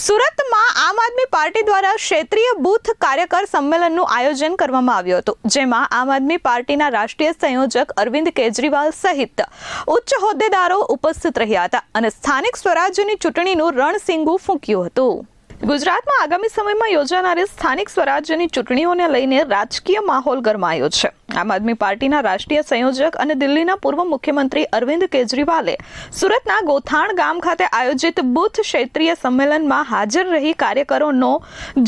સુરતમાં આમ આદમી પાર્ટી દ્વારા ક્ષેત્રીય બૂથ કાર્યકર સંમેલનનું આયોજન કરવામાં આવ્યું હતું, જેમાં આમ આદમી પાર્ટીના રાષ્ટ્રીય સંયોજક અરવિંદ કેજરીવાલ સહિત ઉચ્ચ હોદ્દેદારો ઉપસ્થિત રહ્યા હતા અને સ્થાનિક સ્વરાજ્યની ચૂંટણીનું રણસીંગું ફૂંક્યું હતું. ગુજરાતમાં આગામી સમયમાં યોજાનારી સ્થાનિક સ્વરાજ્યની ચૂંટણીઓને લઈને રાજકીય માહોલ ગરમાયો છે. આમ આદમી પાર્ટીના રાષ્ટ્રીય સંયોજક અને દિલ્હીના પૂર્વ મુખ્યમંત્રી અરવિંદ કેજરીવાલે સુરતના ગોથાણ ગામ ખાતે આયોજિત બૂથ ક્ષેત્રીય સંમેલનમાં હાજર રહી કાર્યકરોનો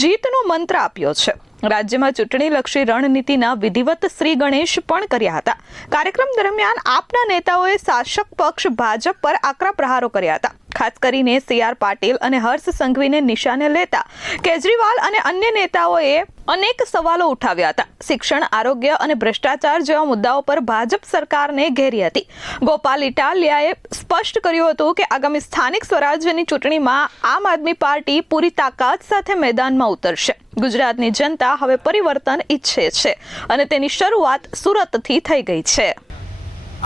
જીતનો મંત્ર આપ્યો છે. રાજ્યમાં ચૂંટણીલક્ષી રણનીતિના વિધિવત શ્રી ગણેશ પણ કર્યા હતા. કાર્યક્રમ દરમિયાન આપના નેતાઓએ શાસક પક્ષ ભાજપ પર આકરા પ્રહારો કર્યા હતા. ખાસ કરીને CR પાટીલ અને હર્ષ સંઘવીને નિશાને લેતા કેજરીવાલ અને અન્ય નેતાઓએ અનેક સવાલો ઉઠાવ્યા હતા. શિક્ષણ, આરોગ્ય અને ભ્રષ્ટાચાર જેવા મુદ્દાઓ પર ભાજપ સરકારને ઘેરી હતી. ગોપાલ ઇટાલિયાએ સ્પષ્ટ કર્યું હતું કે આગામી સ્થાનિક સ્વરાજ્યની ચૂંટણીમાં આમ આદમી પાર્ટી પૂરી તાકાત સાથે મેદાનમાં ઉતરશે. ગુજરાતની જનતા હવે પરિવર્તન ઈચ્છે છે અને તેની શરૂઆત સુરતથી થઈ ગઈ છે.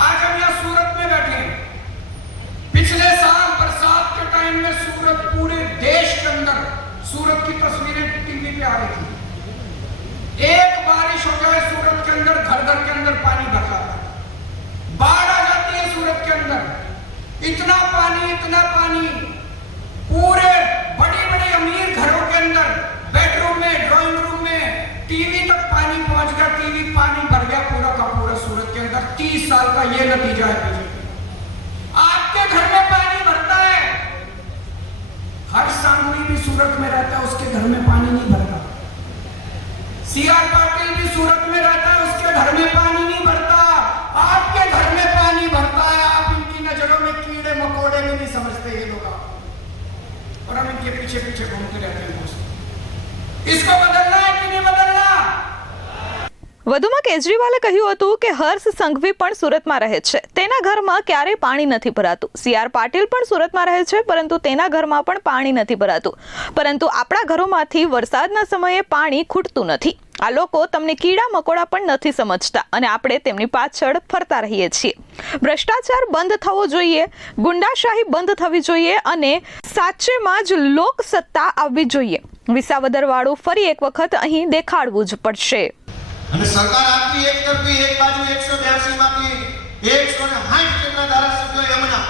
आज हम यहाँ सूरत में बैठे हैं. पिछले साल बरसात के टाइम में सूरत पूरे देश के अंदर सूरत की तस्वीरें टीवी पे आ रही थी. एक बारिश हो जाए सूरत के अंदर घर घर के अंदर पानी भर जाता है. बाढ़ आ जाती है सूरत के अंदर. इतना पानी पूरे बड़ी बड़ी अमीर घरों के अंदर बेडरूम में, ड्राइंग रूम में, टीवी तक पानी पहुंच गया. टीवी पानी भर गया पूरा का पूरा सूरत के अंदर. 30 साल का ये नतीजा है बीजेपी. आपके घर में पानी भरता है, हर सांगवी भी सूरत में रहता है, उसके घर में पानी नहीं भरता. CR पाटिल भी सूरत में रहता है, उसके घर में पानी नहीं भरता. आपके घर में पानी भरता है. आप इनकी नजरों में कीड़े मकोड़े भी नहीं समझते ये लोग, और हम इनके पीछे पीछे घूमते रहते हैं दोस्त. इसको बदलना है कि नहीं बदलना? વધુમાં કેજરીવાલે કહ્યું હતું કે હર્ષ સંઘવી પણ સુરતમાં રહે છે, તેના ઘરમાં ક્યારેય પાણી નથી ભરાતું. CR પાટીલ પણ સુરતમાં રહે છે, પરંતુ તેના ઘરમાં પણ પાણી નથી ભરાતું. પરંતુ આપણા ઘરોમાંથી વરસાદના સમયે પાણી ખૂટતું નથી. આ લોકો તમને કીડા મકોડા પણ નથી સમજતા અને આપણે તેમની પાછળ ફરતા રહીએ છીએ. ભ્રષ્ટાચાર બંધ થવો જોઈએ, ગુંડાશાહી બંધ થવી જોઈએ અને સાચેમાં જ લોકસત્તા આવવી જોઈએ. વિસાવદરવાળું ફરી એક વખત અહીં દેખાડવું જ પડશે. અને સરકાર આખી એક તરફી એક બાજુ 182 માંથી 160 જેટલા ધારાસભ્યો એમના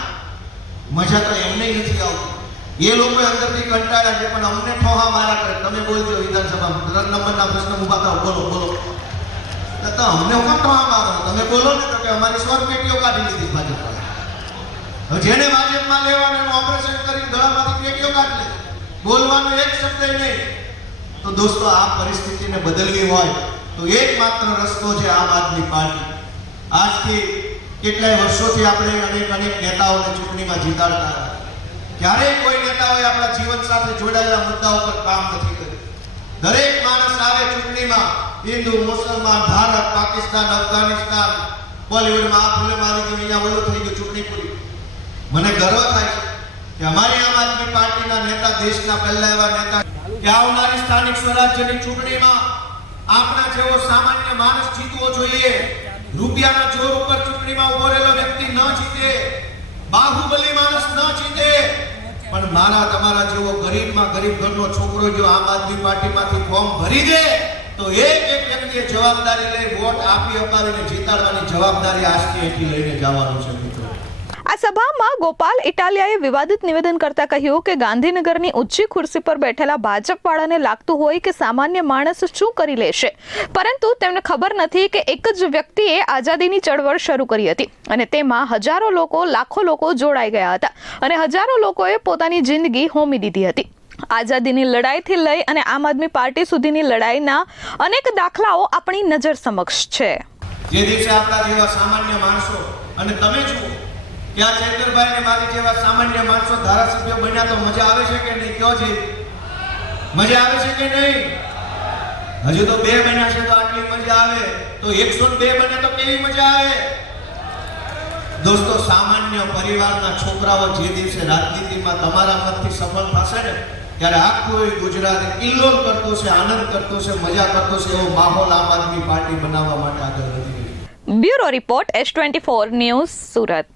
મજા તો એમને નથી આવતી. એ લોકો અંદરથી કંટાળ્યા છે, પણ અમને ઠોહા મારા કરે. તમે બોલજો વિધાનસભામાં 3 નંબરના પ્રશ્ન ઊભા કરો, બોલો. તો અમને કોણ ઠોહા મારો? તમે બોલો ને તો કે અમારી 100 પેટીઓ કાઢી લીધી ભાજપ. હવે જેને ભાજપમાં લેવાનું ઓપરેશન કરી ગળામાંથી પેટીઓ કાઢી લે, બોલવાનો એક શબ્દ નહીં. તો દોસ્તો, આ પરિસ્થિતિને બદલવી હોય તો એકમાત્ર રસ્તો છે આમ આદમી પાર્ટી. આજથી કેટલાય વર્ષોથી આપણે અનેક નેતાઓને ચૂંટણીમાં જીતાડતા હતા. ક્યારેય કોઈ નેતાઓએ આપણા જીવન સાથે જોડાયેલા મુદ્દાઓ પર કામ નથી કર્યું. દરેક માણસ આવે ચૂંટણીમાં, હિન્દુ, મુસલમાન, ભારત, પાકિસ્તાન, અફઘાનિસ્તાન, બોલિવૂડમાં આ ફિલ્મ આવી ગઈ, અહીંયા ઓલો થઈ ગયું, ચૂંટણી પૂરી. મને ગર્વ થાય છે કે અમારી આમ આદમી પાર્ટીના નેતા, દેશના પહેલા એવા નેતા કે આવનારી સ્થાનિક સ્વરાજ્યની ચૂંટણીમાં આપણા જેવો સામાન્ય માણસ જીતવો જોઈએ. રૂપિયાના જોર ઉપર ચૂંટણીમાં ઉભો રહેલો વ્યક્તિ ન જીતે, બાહુબલી માણસ ન જીતે, પણ મારા તમારા જેવો ગરીબમાં ગરીબ ઘરનો છોકરો જો આમ આદમી પાર્ટીમાંથી ફોર્મ ભરી દે તો એક વ્યક્તિએ જવાબદારી લઈ વોટ આપી અપાવીને જીતાડવાની જવાબદારી આજથી અહીંથી લઈને જવાનું છે મિત્રો. આ સભામાં ગોપાલ ઇટાલિયાએ વિવાદિત નિવેદન કરતા કહ્યું કે ગાંધીનગરની ઊંચી ખુરશી પર બેઠેલા ભાજપવાળાને લાગતું હોય કે સામાન્ય માણસ શું કરી લેશે, પરંતુ તેમને ખબર નથી કે એક જ વ્યક્તિએ આઝાદીની ચળવળ શરૂ કરી હતી અને તેમાં હજારો લોકો, લાખો લોકો જોડાઈ ગયા હતા અને હજારો લોકોએ પોતાની જિંદગી હોમી દીધી હતી. આઝાદીની લડાઈથી લઈ અને આમ આદમી પાર્ટી સુધીની લડાઈના અનેક દાખલાઓ આપણી નજર સમક્ષ છે. જે દિવસે આપણા જેવા સામાન્ય માણસો, અને તમે જુઓ ત્યાં ચેતરભાઈ ને મારી જેવા સામાન્ય માણસો ધારાસભ્ય બન્યા, તો મજા આવે છે કે નહીં? કયો છે, મજા આવે છે કે નહીં? હજુ તો 2 મહિના છે તો આટલી મજા આવે, તો 102 બને તો કેવી મજા આવે? દોસ્તો, સામાન્ય પરિવારના છોકરાઓ જે દિવસે રાજનીતિમાં તમારા મતથી સફળ થશે ને, ત્યારે આખું ગુજરાત કિલ્લોલ કરતું છે, આનંદ કરતું છે, મજા કરતું છે. એવો માહોલ આમ આદમી પાર્ટી બનાવવા માટે આગળ વધી રહી છે. Bureau report S24 news, Surat.